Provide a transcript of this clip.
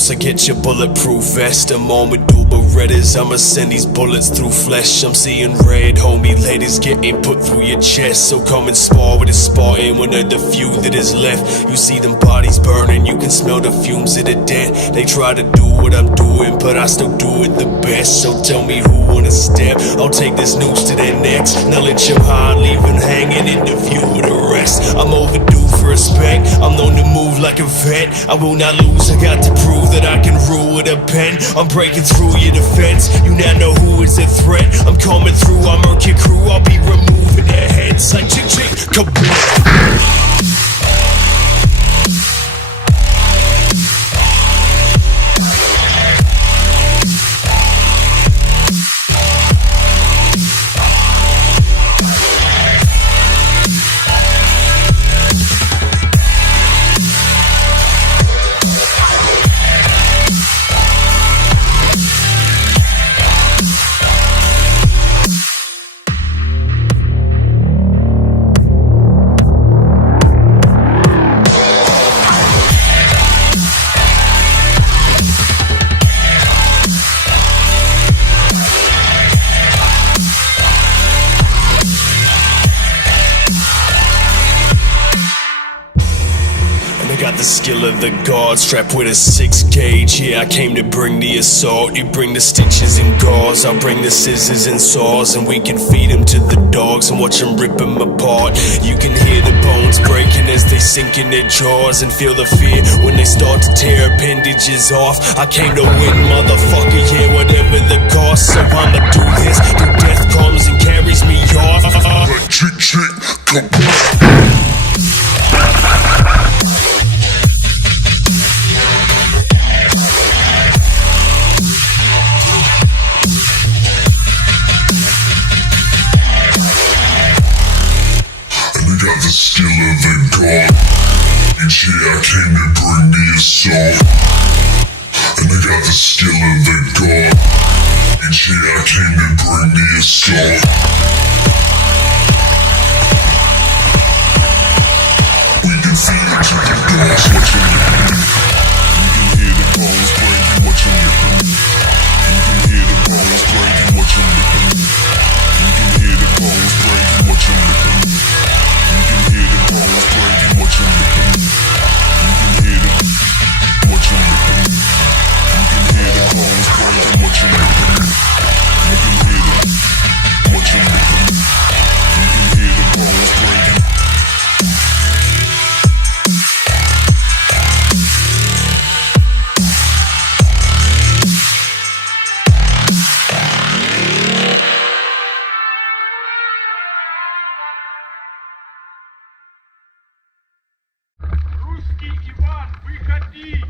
also get your bulletproof vest. I'm on with dual Berettas, I'ma send these bullets through flesh. I'm seeing red, homie, ladies getting put through your chest. So come and spar with a Spartan, one of the few that is left. You see them bodies burning, you can smell the fumes of the dead. They try to do what I'm doing, but I still do it the best. So tell me who wanna step, I'll take this noose to their necks. Now let them high, leave them hanging in the view of the rest. I'm overdue for respect, I'm known to move like a vet. I will not lose, I got to prove that I can rule with a pen. I'm breaking through your defense, you now know who is a threat. I'm coming through, I'll murk your crew, I'll be removing their heads like chick chick, kaboom. Got the skill of the guard, strapped with a 6 gauge. Yeah, I came to bring the assault. You bring the stitches and gauze, I'll bring the scissors and saws, and we can feed them to the dogs and watch them rip them apart. You can hear the bones breaking as they sink in their jaws, and feel the fear when they start to tear appendages off. I came to win, motherfucker, yeah, whatever the cost. So I'ma do this till death comes and carries me off. Chick, chick, come on. Got the skill of the god, and yeah, I came to bring the assault. And I got the skill of the god, and yeah, I came to bring the assault. We can see into the doors, what you're lippin'. You can hear the bones breaking, what you're lippin'. You can hear the bones breaking, what you're lippin'. You can hear the bones breaking, what you're lippin'. You can hear the bones breaking, what you're lippin'. You can hear the what you're lippin'. You can hear the bones breaking, what you're lippin'. You can hear the what you're lippin'. You can hear the bones breaking. Русский Иван, выходи!